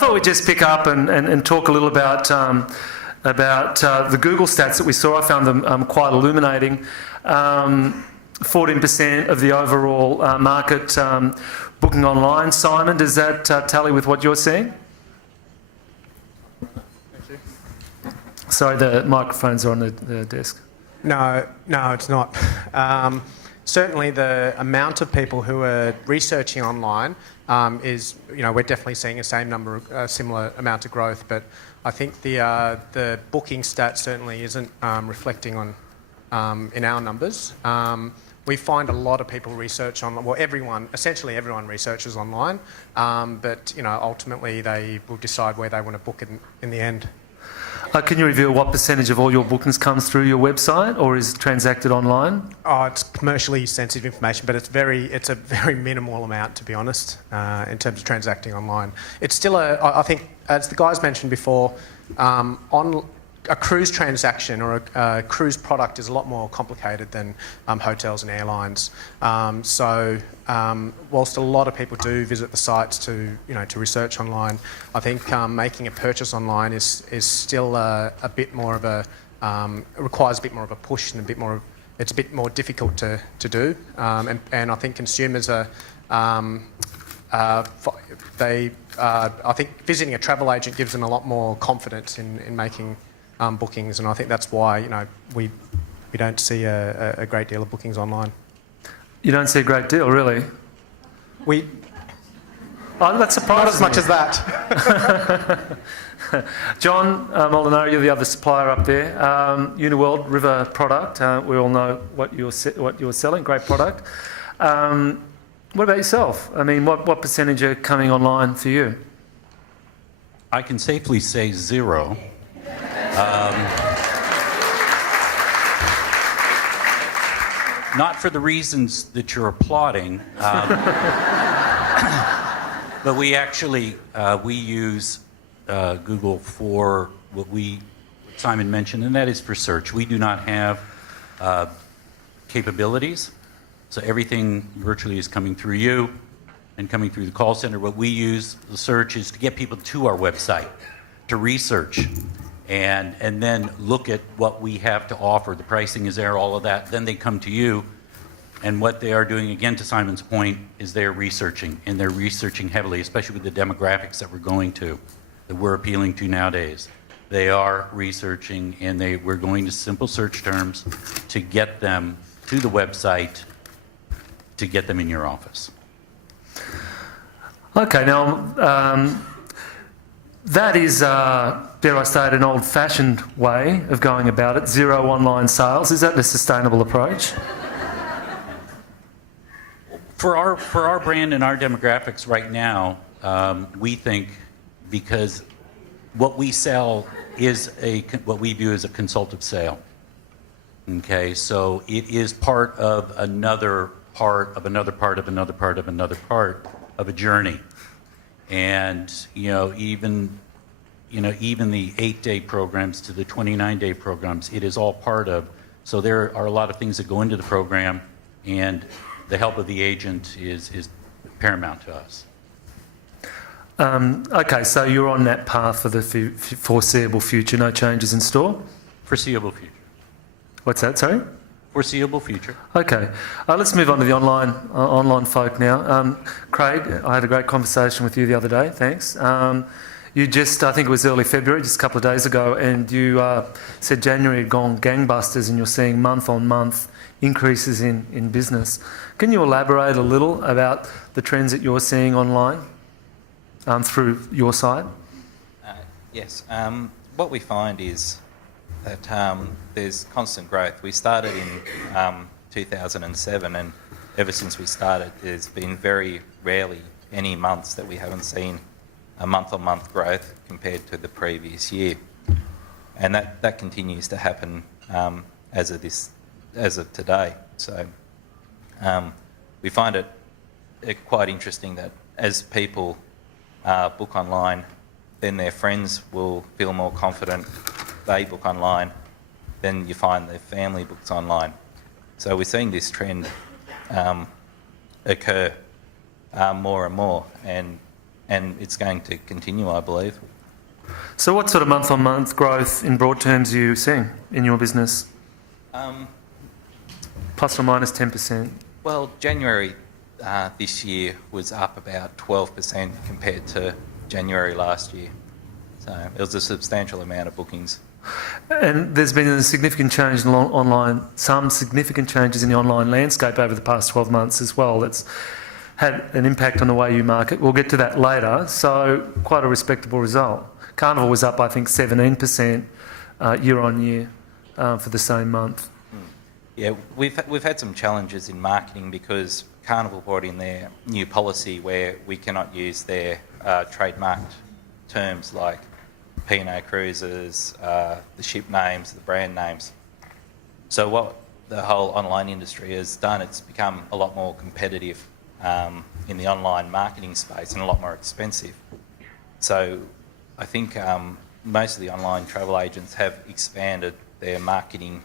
thought we'd just pick up and talk a little about the Google stats that we saw. I found them quite illuminating. 14% of the overall market booking online. Simon, does that tally with what you're seeing? Thank you. Sorry, the microphones are on the desk. No, it's not. Certainly the amount of people who are researching online is, we're definitely seeing a similar amount of growth, but I think the booking stat certainly isn't reflecting on in our numbers. We find a lot of people research online. Well, essentially everyone researches online, but ultimately they will decide where they want to book it in the end. Can you reveal what percentage of all your bookings comes through your website or is transacted online? Oh, it's commercially sensitive information, but it's a very minimal amount, to be honest, in terms of transacting online. It's still I think, as the guys mentioned before, on a cruise transaction or a cruise product is a lot more complicated than hotels and airlines. Whilst a lot of people do visit the sites to research online, I think making a purchase online is still a bit more of a requires a bit more of a push and it's a bit more difficult to do. And I think consumers are I think visiting a travel agent gives them a lot more confidence in making bookings, and I think that's why we don't see a great deal of bookings online. You don't see a great deal, really? That surprises Not as much me. as that. John Molinaro, you're the other supplier up there. Uniworld River product. We all know what you're selling. Great product. What about yourself? I mean, what percentage are coming online for you? I can safely say 0. Not for the reasons that you're applauding, but we actually we use Google for what Simon mentioned, and that is for search. We do not have capabilities, so everything virtually is coming through you and coming through the call center. What we use, the search, is to get people to our website to research and then look at what we have to offer. The pricing is there, all of that. Then they come to you, and what they are doing, again, to Simon's point, is they're researching, and they're researching heavily, especially with the demographics that we're going to, that we're appealing to nowadays. They are researching, and we're going to simple search terms to get them to the website, to get them in your office. Okay, now that is, dare I say it, an old-fashioned way of going about it. 0 online sales. Is that the sustainable approach? For our brand and our demographics right now, we think, because what we sell is what we view as a consultative sale. Okay, so it is part of another part of another part of another part of another part of a journey. And even the 8-day programs to the 29-day programs, it is all part of. So there are a lot of things that go into the program, and the help of the agent is paramount to us. Okay, so you're on that path for the foreseeable future. No changes in store? Foreseeable future. What's that, sorry? Foreseeable future. Okay, let's move on to the online folk now. Craig, I had a great conversation with you the other day, thanks. You just, I think it was early February, just a couple of days ago, and you said January had gone gangbusters and you're seeing month-on-month increases in business. Can you elaborate a little about the trends that you're seeing online through your site? Yes. What we find is that there's constant growth. We started in 2007, and ever since we started, there's been very rarely any months that we haven't seen a month-on-month growth compared to the previous year, and that continues to happen as of today. So we find it quite interesting that as people book online, then their friends will feel more confident. They book online, then you find their family books online. So we're seeing this trend occur more and more, and and it's going to continue, I believe. So what sort of month-on-month growth in broad terms are you seeing in your business? Plus or minus 10%? Well, January this year was up about 12% compared to January last year. So it was a substantial amount of bookings. And there's been a significant change in some significant changes in the online landscape over the past 12 months as well. That's had an impact on the way you market. We'll get to that later. So quite a respectable result. Carnival was up, I think, 17% year on year for the same month. Yeah, we've had some challenges in marketing because Carnival brought in their new policy where we cannot use their trademarked terms like P&O Cruises, the ship names, the brand names. So what the whole online industry has done, it's become a lot more competitive in the online marketing space and a lot more expensive. So I think most of the online travel agents have expanded their marketing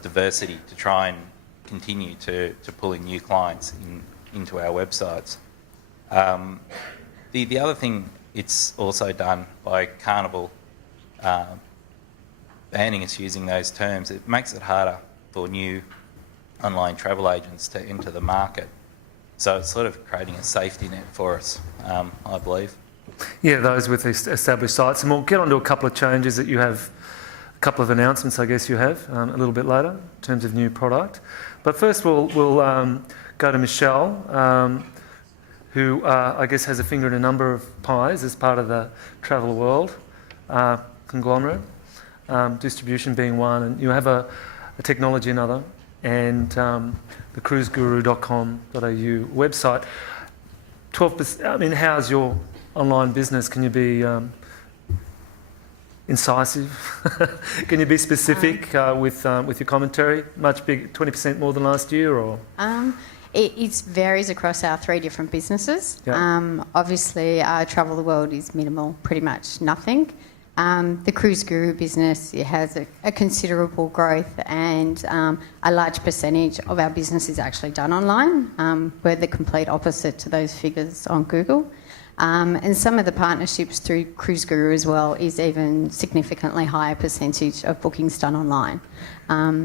diversity to try and continue to pull in new clients into our websites. The other thing it's also done by Carnival banning us using those terms, it makes it harder for new online travel agents to enter the market. So it's sort of creating a safety net for us, I believe. Yeah, those with established sites. And we'll get on to a couple of changes that you have, a couple of announcements I guess you have a little bit later in terms of new product. But first we'll go to Michelle, who I guess has a finger in a number of pies as part of the Travel World conglomerate, distribution being one, and you have a technology another, and the cruiseguru.com.au website. 12%, I mean, how's your online business? Can you be incisive? Can you be specific with your commentary? Much big, 20% more than last year, or? It varies across our three different businesses. Yep. Obviously, our Travel the World is minimal, pretty much nothing. The Cruise Guru business, it has a considerable growth, and a large percentage of our business is actually done online. We're the complete opposite to those figures on Google. And some of the partnerships through Cruise Guru as well is even significantly higher percentage of bookings done online.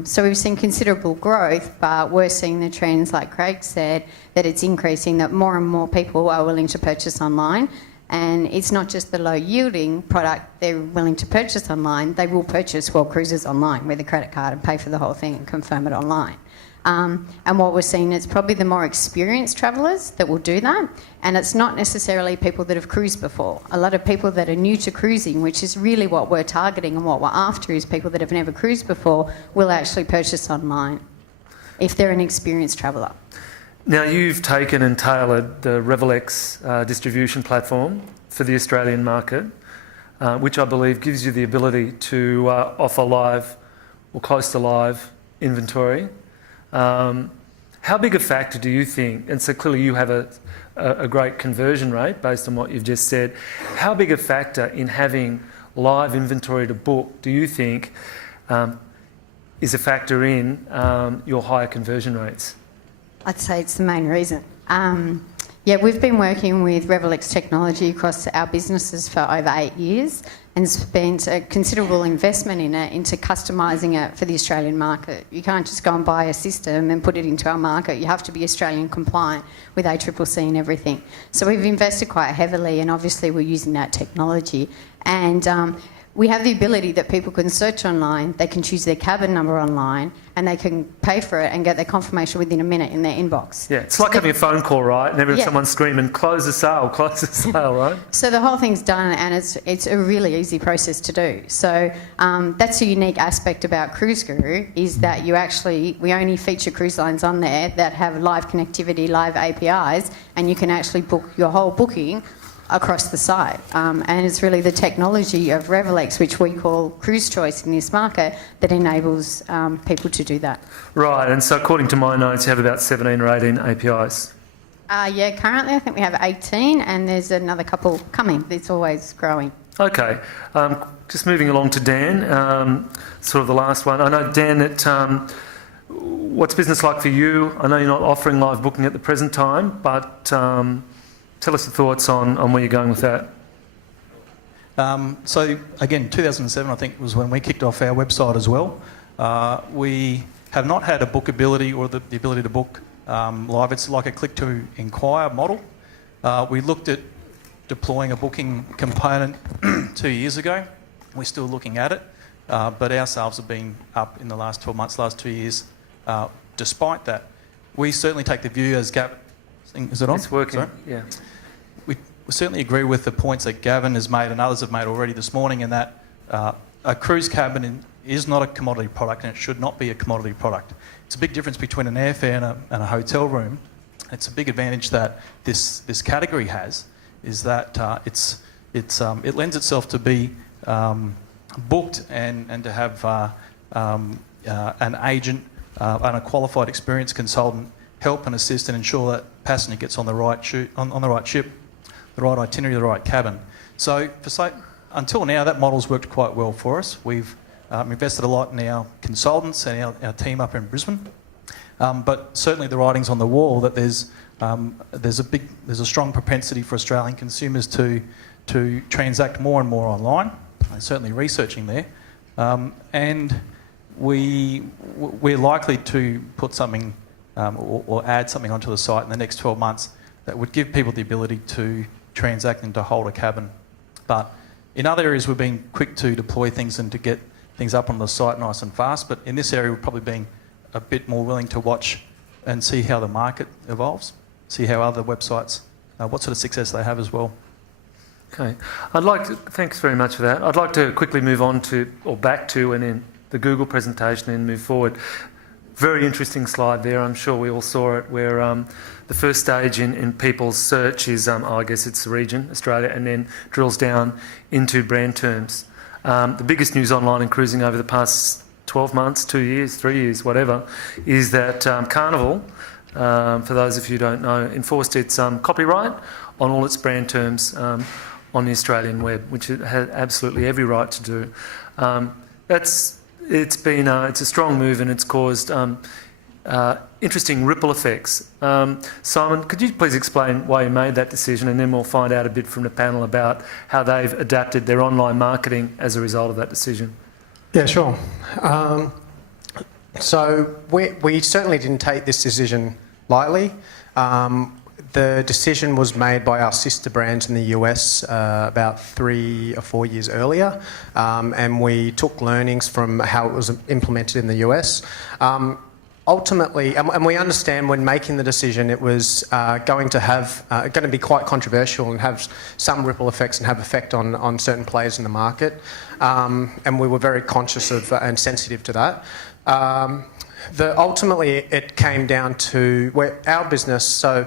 So we've seen considerable growth, but we're seeing the trends, like Craig said, that it's increasing, that more and more people are willing to purchase online. And it's not just the low-yielding product they're willing to purchase online, they will purchase World Cruises online with a credit card and pay for the whole thing and confirm it online. And what we're seeing is probably the more experienced travellers that will do that, and it's not necessarily people that have cruised before. A lot of people that are new to cruising, which is really what we're targeting and what we're after, is people that have never cruised before will actually purchase online if they're an experienced traveller. Now, you've taken and tailored the RevelX distribution platform for the Australian market, which I believe gives you the ability to offer live or close to live inventory. How big a factor do you think, and so clearly you have a great conversion rate based on what you've just said, how big a factor in having live inventory to book do you think is a factor in your higher conversion rates? I'd say it's the main reason. We've been working with RevelX technology across our businesses for over 8 years and spent a considerable investment in it, into customising it for the Australian market. You can't just go and buy a system and put it into our market. You have to be Australian compliant with ACCC and everything. So we've invested quite heavily, and obviously we're using that technology. And we have the ability that people can search online, they can choose their cabin number online, and they can pay for it and get their confirmation within a minute in their inbox. Yeah, it's like having a phone call, right? And every someone's screaming, close the sale, right? So the whole thing's done, and it's a really easy process to do. So that's a unique aspect about Cruise Guru, is that we only feature cruise lines on there that have live connectivity, live APIs, and you can actually book your whole booking across the site. And it's really the technology of RevelX, which we call Cruise Choice in this market, that enables people to do that. Right, and so according to my notes, you have about 17 or 18 APIs. Currently I think we have 18, and there's another couple coming. It's always growing. Okay, just moving along to Dan, sort of the last one. I know, Dan, that what's business like for you? I know you're not offering live booking at the present time, but tell us your thoughts on where you're going with that. So again, 2007 I think was when we kicked off our website as well. We have not had a bookability or the ability to book live. It's like a click to inquire model. We looked at deploying a booking component 2 years ago. We're still looking at it, but our sales have been up in the last 12 months, last 2 years. Despite that, we certainly take the view as Gavin. Is it on? It's working. Sorry? Yeah. We certainly agree with the points that Gavin has made and others have made already this morning, in that a cruise cabin is not a commodity product, and it should not be a commodity product. It's a big difference between an airfare and a hotel room. It's a big advantage that this category has, is that it lends itself to be booked and to have an agent and a qualified experienced consultant help and assist and ensure that passenger gets on the right ship, the right itinerary, the right cabin. So until now, that model's worked quite well for us. We've invested a lot in our consultants and our team up in Brisbane. But certainly the writing's on the wall that there's a strong propensity for Australian consumers to transact more and more online. Certainly researching there, and we're likely to put something or add something onto the site in the next 12 months that would give people the ability to transact and to hold a cabin. But in other areas, we've been quick to deploy things and to get things up on the site nice and fast. But in this area, we've probably been a bit more willing to watch and see how the market evolves, see how other websites, what sort of success they have as well. Okay. Thanks very much for that. I'd like to quickly move on to, or back to, and then the Google presentation and move forward. Very interesting slide there. I'm sure we all saw it, where the first stage in people's search is, I guess it's the region, Australia, and then drills down into brand terms. The biggest news online in cruising over the past 12 months, 2 years, 3 years, whatever, is that Carnival, for those of you who don't know, enforced its copyright on all its brand terms on the Australian web, which it had absolutely every right to do. It's a strong move, and it's caused interesting ripple effects. Simon, could you please explain why you made that decision, and then we'll find out a bit from the panel about how they've adapted their online marketing as a result of that decision. Yeah, sure. So we certainly didn't take this decision lightly. The decision was made by our sister brands in the US about 3 or 4 years earlier, and we took learnings from how it was implemented in the US. Ultimately, and we understand when making the decision, it was going to be quite controversial and have some ripple effects and have effect on certain players in the market, and we were very conscious of and sensitive to that. Ultimately, it came down to where our business. So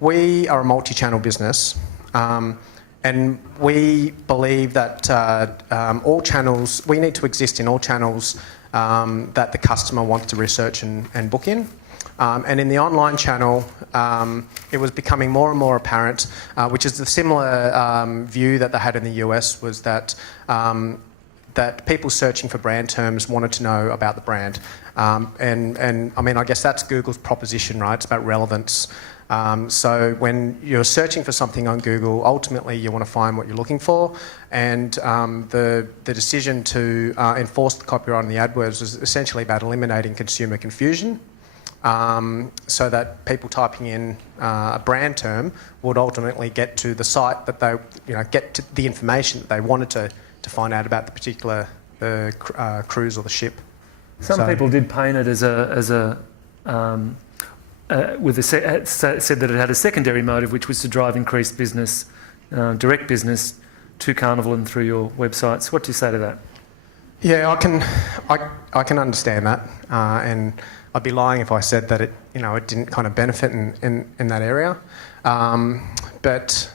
we are a multi-channel business, and we believe that all channels, we need to exist in all channels that the customer wants to research and book in. And in the online channel, it was becoming more and more apparent, which is the similar view that they had in the US, was that that people searching for brand terms wanted to know about the brand. And I mean, I guess that's Google's proposition, right? It's about relevance. So when you're searching for something on Google, ultimately you want to find what you're looking for, and the decision to enforce the copyright on the AdWords was essentially about eliminating consumer confusion, so that people typing in a brand term would ultimately get to the site that they, get to the information that they wanted to find out about the particular cruise or the ship. Some people did paint it as said that it had a secondary motive, which was to drive increased business, direct business to Carnival and through your websites. What do you say to that? Yeah, I can understand that, and I'd be lying if I said that it didn't kind of benefit in that area. But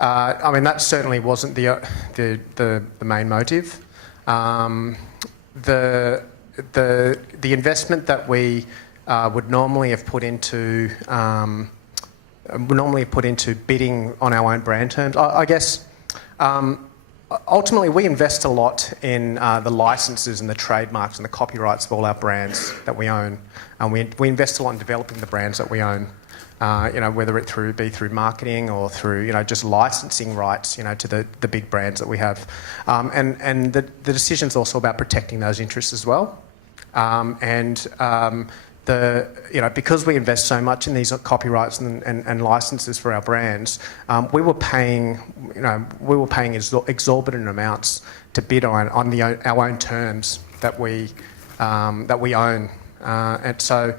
I mean, that certainly wasn't the main motive. The investment that we would normally have put into bidding on our own brand terms. I guess ultimately we invest a lot in the licenses and the trademarks and the copyrights of all our brands that we own, and we invest a lot in developing the brands that we own. whether it be through marketing or through just licensing rights to the big brands that we have, and the decision's also about protecting those interests as well, because we invest so much in these copyrights and licenses for our brands, we were paying exorbitant amounts to bid on our own terms that we own, and so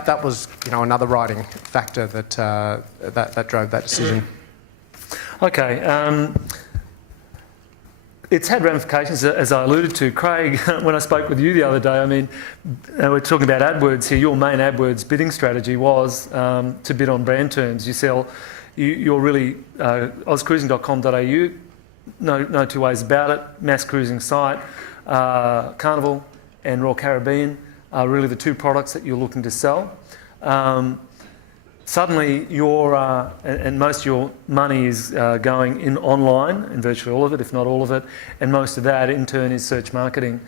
that was another writing factor that drove that decision. Okay. It's had ramifications, as I alluded to. Craig, when I spoke with you the other day, I mean, we're talking about AdWords here. Your main AdWords bidding strategy was to bid on brand terms. You're really ozcruising.com.au, no two ways about it, mass cruising site. Carnival and Royal Caribbean are really the two products that you're looking to sell. Suddenly, and most of your money is going in online, in virtually all of it, if not all of it, and most of that, in turn, is search marketing.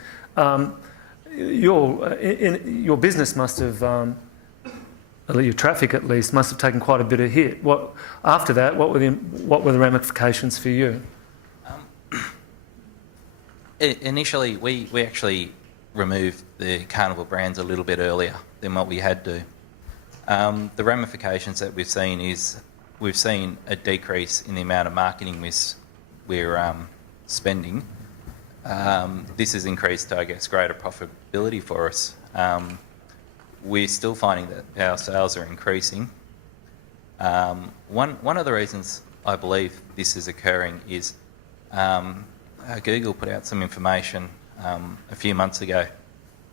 Your business must have, your traffic at least, must have taken quite a bit of hit. After that, what were the ramifications for you? Initially, we actually removed the Carnival brands a little bit earlier than what we had to. The ramifications that we've seen is we've seen a decrease in the amount of marketing we're spending. This has increased, I guess, greater profitability for us. We're still finding that our sales are increasing. One of the reasons I believe this is occurring is Google put out some information a few months ago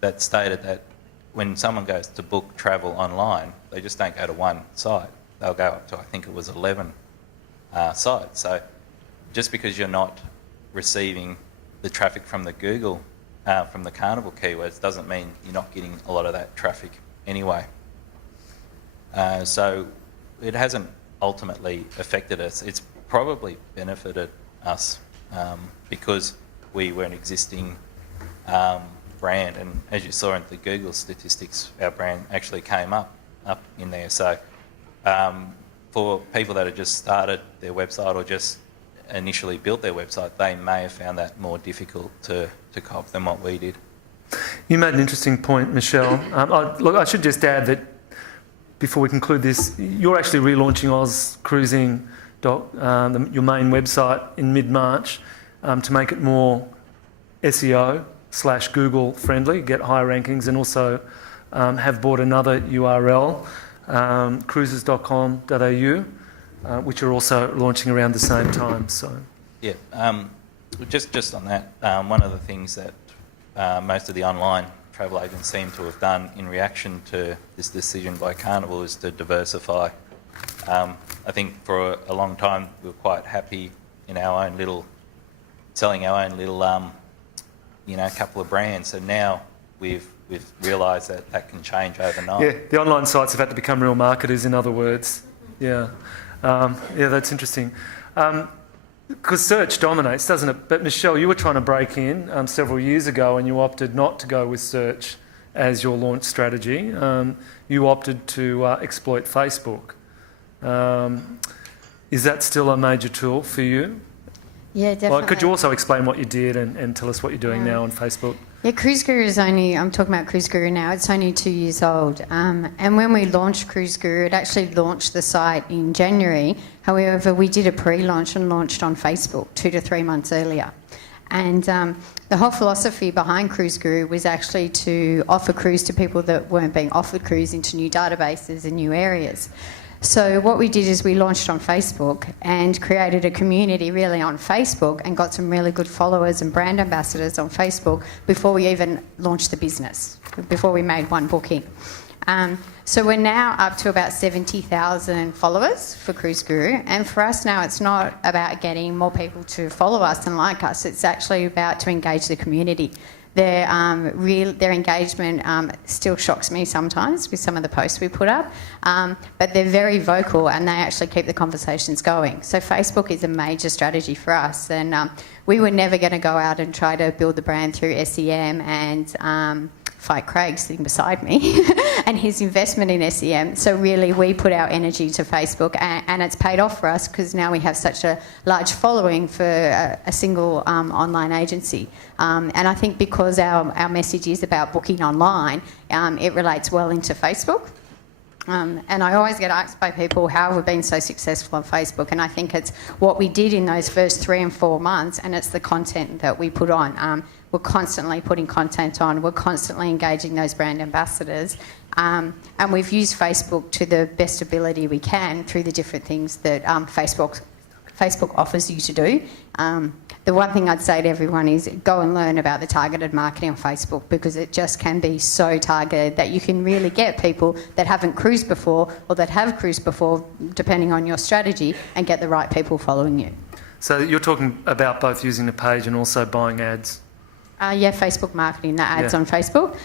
that stated that when someone goes to book travel online, they just don't go to one site. They'll go up to, I think it was 11 sites. So just because you're not receiving the traffic from the Google, from the Carnival keywords, doesn't mean you're not getting a lot of that traffic anyway. So it hasn't ultimately affected us. It's probably benefited us because we were an existing brand, and as you saw in the Google statistics, our brand actually came up in there. So for people that have just started their website or just initially built their website, they may have found that more difficult to cop than what we did. You made an interesting point, Michelle. Look, I should just add that before we conclude this, you're actually relaunching Ozcruising, your main website, in mid-March to make it more SEO/Google friendly, get higher rankings, and also have bought another URL, cruises.com.au, which are also launching around the same time. So, yeah, just on that, one of the things that most of the online travel agents seem to have done in reaction to this decision by Carnival is to diversify. I think for a long time we were quite happy in our own little, selling our own little couple of brands, and now we've realised that can change overnight. Yeah, the online sites have had to become real marketers, in other words. Yeah, that's interesting. Because search dominates, doesn't it? But Michelle, you were trying to break in several years ago, and you opted not to go with search as your launch strategy. You opted to exploit Facebook. Is that still a major tool for you? Yeah, definitely. Well, could you also explain what you did and tell us what you're doing now on Facebook? Yeah, Cruise Guru I'm talking about Cruise Guru now, it's only 2 years old. And when we launched Cruise Guru, it actually launched the site in January. However, we did a pre-launch and launched on Facebook 2 to 3 months earlier. And the whole philosophy behind Cruise Guru was actually to offer cruise to people that weren't being offered cruise into new databases and new areas. So what we did is we launched on Facebook and created a community really on Facebook and got some really good followers and brand ambassadors on Facebook before we even launched the business, before we made one booking. So we're now up to about 70,000 followers for Cruise Guru, and for us now it's not about getting more people to follow us and like us, it's actually about to engage the community. Their engagement still shocks me sometimes with some of the posts we put up, but they're very vocal and they actually keep the conversations going. So Facebook is a major strategy for us, and we were never going to go out and try to build the brand through SEM and fight Craig sitting beside me and his investment in SEM. So really we put our energy to Facebook, and it's paid off for us because now we have such a large following for a single online agency. And I think because our message is about booking online, it relates well into Facebook. And I always get asked by people how we've been so successful on Facebook, and I think it's what we did in those first 3 and 4 months, and it's the content that we put on. We're constantly putting content on, we're constantly engaging those brand ambassadors, and we've used Facebook to the best ability we can through the different things that Facebook offers you to do. The one thing I'd say to everyone is go and learn about the targeted marketing on Facebook, because it just can be so targeted that you can really get people that haven't cruised before or that have cruised before, depending on your strategy, and get the right people following you. So you're talking about both using the page and also buying ads? Yeah, Facebook marketing, the ads on Facebook,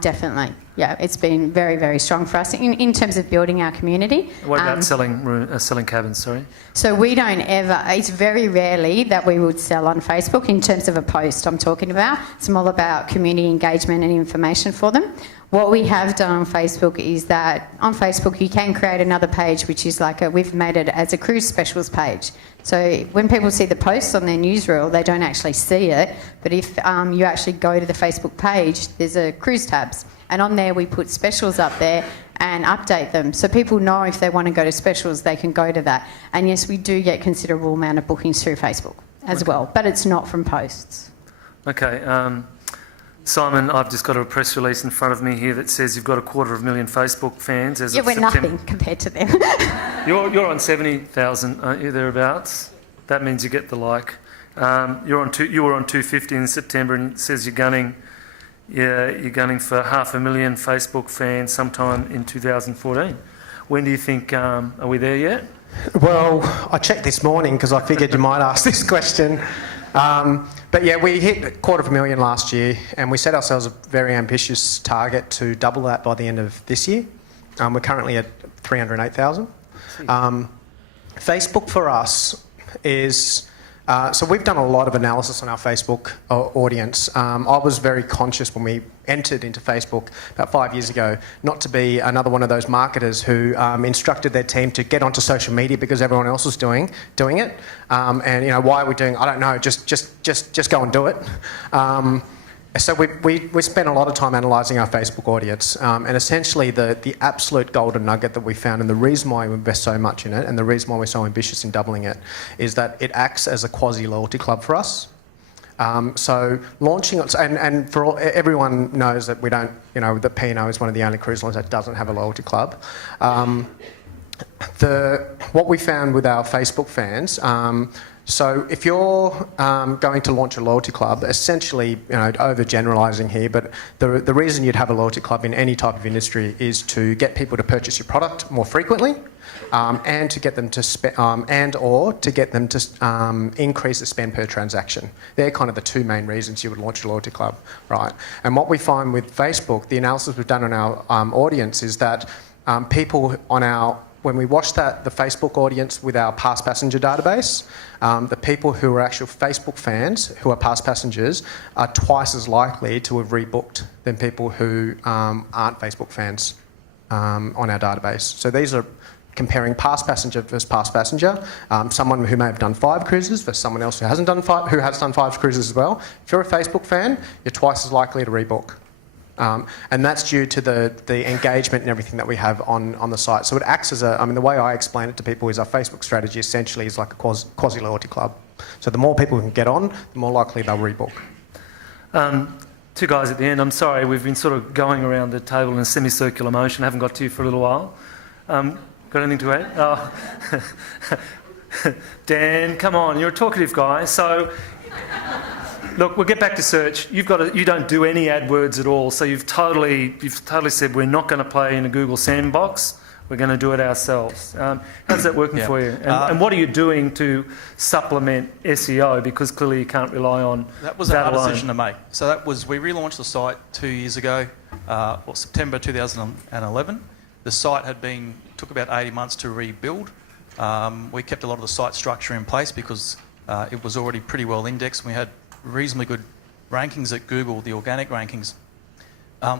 definitely. Yeah, it's been very, very strong for us in terms of building our community. What about selling cabins, sorry? So we don't ever, it's very rarely that we would sell on Facebook in terms of a post I'm talking about. It's all about community engagement and information for them. What we have done on Facebook is that on Facebook you can create another page, which is like we've made it as a cruise specials page. So when people see the posts on their newsreel, they don't actually see it. But if you actually go to the Facebook page, there's a cruise tabs. And on there we put specials up there and update them. So people know if they want to go to specials, they can go to that. And yes, we do get considerable amount of bookings through Facebook as well, but it's not from posts. Okay. Simon, I've just got a press release in front of me here that says you've got 250,000 Facebook fans as of we're September. nothing compared to them. You're on 70,000, aren't you, thereabouts? That means you get the like. You were on 250 in September, and it says you're gunning for 500,000 Facebook fans sometime in 2014. When do you think, are we there yet? Well, I checked this morning because I figured you might ask this question. But yeah, we hit 250,000 last year, and we set ourselves a very ambitious target to double that by the end of this year. We're currently at 308,000. Facebook for us is... so we've done a lot of analysis on our Facebook audience. I was very conscious when we entered into Facebook about 5 years ago not to be another one of those marketers who instructed their team to get onto social media because everyone else was doing it. And why are we doing? I don't know. Just go and do it. So we spent a lot of time analysing our Facebook audience, and essentially the absolute golden nugget that we found, and the reason why we invest so much in it, and the reason why we're so ambitious in doubling it, is that it acts as a quasi-loyalty club for us. So launching it, and everyone knows that we don't, that P&O is one of the only cruise lines that doesn't have a loyalty club. What we found with our Facebook fans. So if you're going to launch a loyalty club, essentially, overgeneralising here, but the reason you'd have a loyalty club in any type of industry is to get people to purchase your product more frequently, and to get them to increase the spend per transaction. They're kind of the two main reasons you would launch a loyalty club, right? And what we find with Facebook, the analysis we've done on our audience is that people when we watch the Facebook audience with our past passenger database, the people who are actual Facebook fans, who are past passengers, are twice as likely to have rebooked than people who aren't Facebook fans on our database. So these are comparing past passenger versus past passenger, someone who may have done 5 cruises versus someone else who hasn't done 5, who has done 5 cruises as well. If you're a Facebook fan, you're twice as likely to rebook. And that's due to the engagement and everything that we have on the site. So it acts as the way I explain it to people is our Facebook strategy essentially is like a quasi-loyalty club. So the more people who can get on, the more likely they'll rebook. 2 guys at the end. I'm sorry, we've been sort of going around the table in a semicircular motion. Haven't got to you for a little while. Got anything to add? Oh. Dan, come on, you're a talkative guy. So... Look, we'll get back to search. You don't do any AdWords at all, so you've totally said we're not going to play in a Google sandbox. We're going to do it ourselves. How's that working for you? And what are you doing to supplement SEO? Because clearly you can't rely on that was a hard decision to make. So we relaunched the site 2 years ago, September 2011. The site took about 80 months to rebuild. We kept a lot of the site structure in place because it was already pretty well indexed. We had reasonably good rankings at Google, the organic rankings.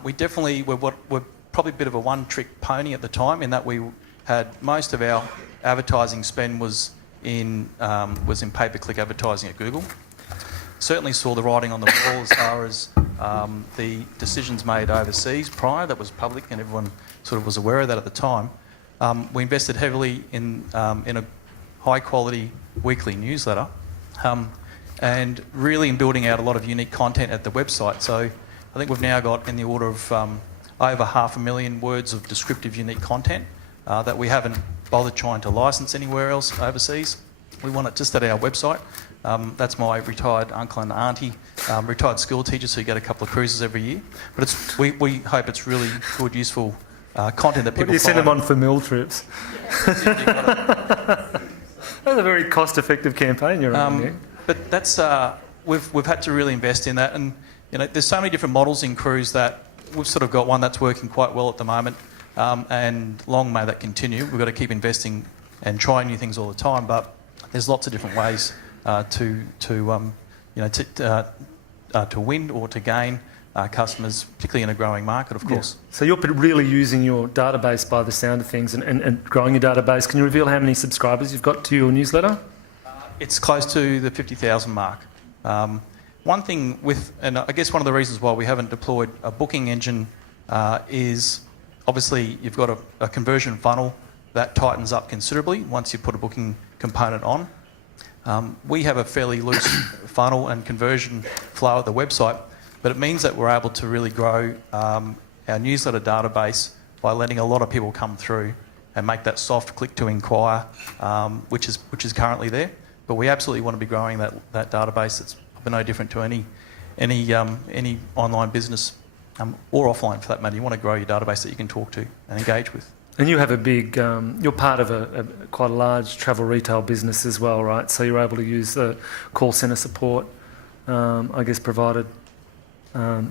We're probably a bit of a one-trick pony at the time in that we had most of our advertising spend was in pay-per-click advertising at Google. Certainly saw the writing on the wall as far as the decisions made overseas prior. That was public and everyone sort of was aware of that at the time. We invested heavily in a high-quality weekly newsletter and really in building out a lot of unique content at the website. So I think we've now got in the order of over 500,000 words of descriptive unique content that we haven't bothered trying to license anywhere else overseas. We want it just at our website. That's my retired uncle and auntie, retired school teachers who get a couple of cruises every year. But we hope it's really good, useful content that people You send them find. on for mill trips. That's a very cost-effective campaign you're running there. But that's we've had to really invest in that, and there's so many different models in cruise that we've sort of got one that's working quite well at the moment, and long may that continue. We've got to keep investing and trying new things all the time, but there's lots of different ways to win or to gain customers, particularly in a growing market, of course. So you're really using your database by the sound of things and growing your database. Can you reveal how many subscribers you've got to your newsletter? It's close to the 50,000 mark. One thing and I guess one of the reasons why we haven't deployed a booking engine is obviously you've got a conversion funnel that tightens up considerably once you put a booking component on. We have a fairly loose funnel and conversion flow at the website, but it means that we're able to really grow our newsletter database by letting a lot of people come through and make that soft click to inquire, which is currently there. But we absolutely want to be growing that database. It's no different to any online business or offline for that matter. You want to grow your database that you can talk to and engage with. And you have a big, you're part of quite a large travel retail business as well, right? So you're able to use the call centre support, I guess, provided. Sorry,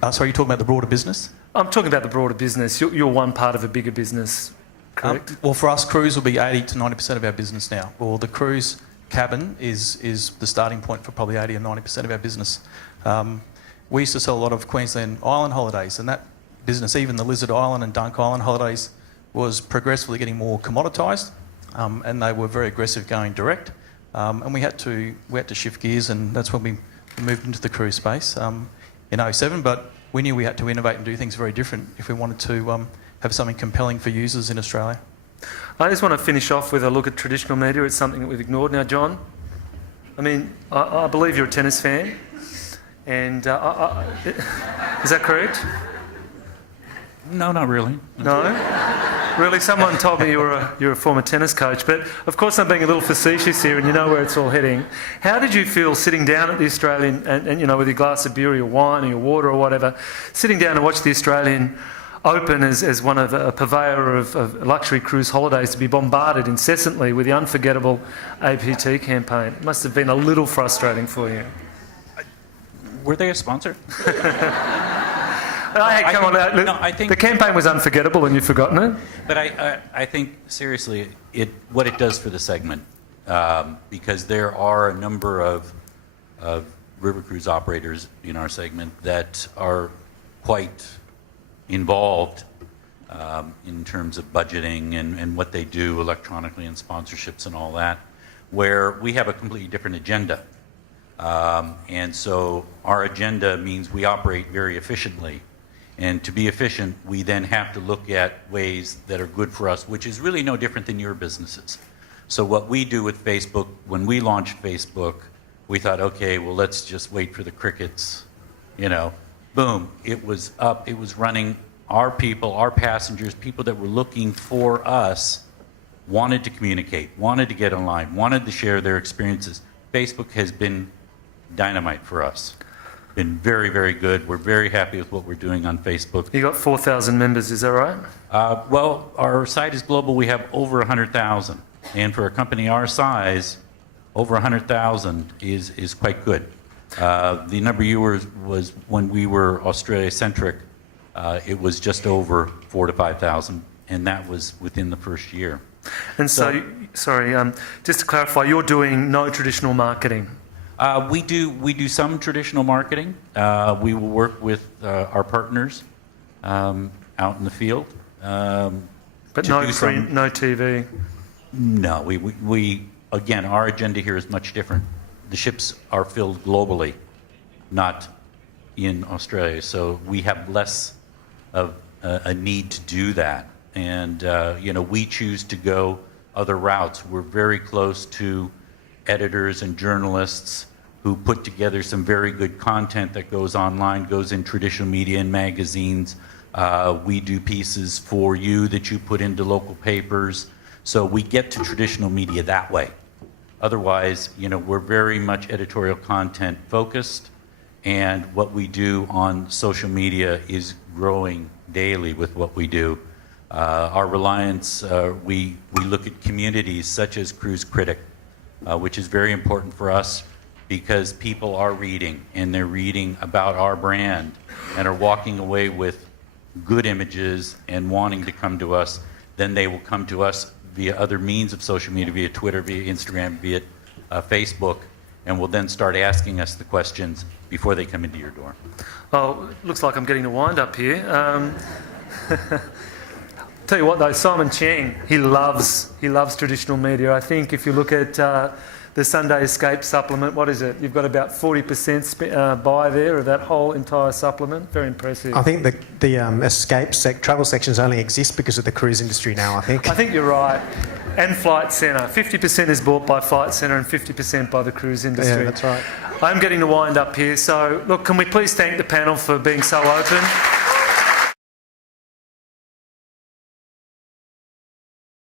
you're talking about the broader business? I'm talking about the broader business. You're one part of a bigger business, correct? Well, for us, cruise will be 80 to 90% of our business now. Well, the cruise cabin is the starting point for probably 80 or 90% of our business. We used to sell a lot of Queensland Island holidays, and that business, even the Lizard Island and Dunk Island holidays, was progressively getting more commoditised, and they were very aggressive going direct. And we had to shift gears, and that's when we moved into the cruise space in 2007. But we knew we had to innovate and do things very different if we wanted to have something compelling for users in Australia. I just want to finish off with a look at traditional media. It's something that we've ignored. Now, John, I mean, I believe you're a tennis fan, and is that correct? No, not really. No? Really? Someone told me you're a former tennis coach, but of course I'm being a little facetious here and you know where it's all heading. How did you feel sitting down at the Australian, and with your glass of beer or your wine or your water or whatever, sitting down and watch the Australian Open as one of a purveyor of luxury cruise holidays to be bombarded incessantly with the unforgettable APT campaign? It must have been a little frustrating for you. Were they a sponsor? Come on, I think the campaign was unforgettable and you've forgotten it. But I think, seriously, what it does for the segment, because there are a number of river cruise operators in our segment that are quite involved in terms of budgeting and what they do electronically and sponsorships and all that, where we have a completely different agenda. And so our agenda means we operate very efficiently. And to be efficient, we then have to look at ways that are good for us, which is really no different than your businesses. So what we do with Facebook, when we launched Facebook, we thought, okay, well, let's just wait for the crickets. Boom, it was up, it was running. Our people, our passengers, people that were looking for us wanted to communicate, wanted to get online, wanted to share their experiences. Facebook has been dynamite for us. Been very, very good. We're very happy with what we're doing on Facebook. You got 4,000 members, is that right? Well, our site is global. We have over 100,000. And for a company our size, over 100,000 is quite good. The number you were was when we were Australia-centric, it was just over 4,000 to 5,000, and that was within the first year. And so sorry, just to clarify, you're doing no traditional marketing? We do some traditional marketing. We will work with our partners out in the field. But to no do some- print, no TV. No, we again, our agenda here is much different. The ships are filled globally, not in Australia, so we have less of a need to do that. And we choose to go other routes. We're very close to editors and journalists who put together some very good content that goes online, goes in traditional media and magazines. We do pieces for you that you put into local papers. So we get to traditional media that way. Otherwise, we're very much editorial content focused, and what we do on social media is growing daily with what we do. Our reliance, we look at communities such as Cruise Critic, which is very important for us because people are reading, and they're reading about our brand and are walking away with good images and wanting to come to us. Then they will come to us via other means of social media, via Twitter, via Instagram, via Facebook, and will then start asking us the questions before they come into your door. Well, it looks like I'm getting a wind up here. Tell you what though, Simon Cheng, he loves traditional media. I think if you look at the Sunday Escape supplement, what is it? You've got about 40% buy there of that whole entire supplement. Very impressive. I think the travel sections only exist because of the cruise industry now, I think. I think you're right. And Flight Centre. 50% is bought by Flight Centre and 50% by the cruise industry. Yeah, that's right. I'm getting the wind up here. So, look, can we please thank the panel for being so open?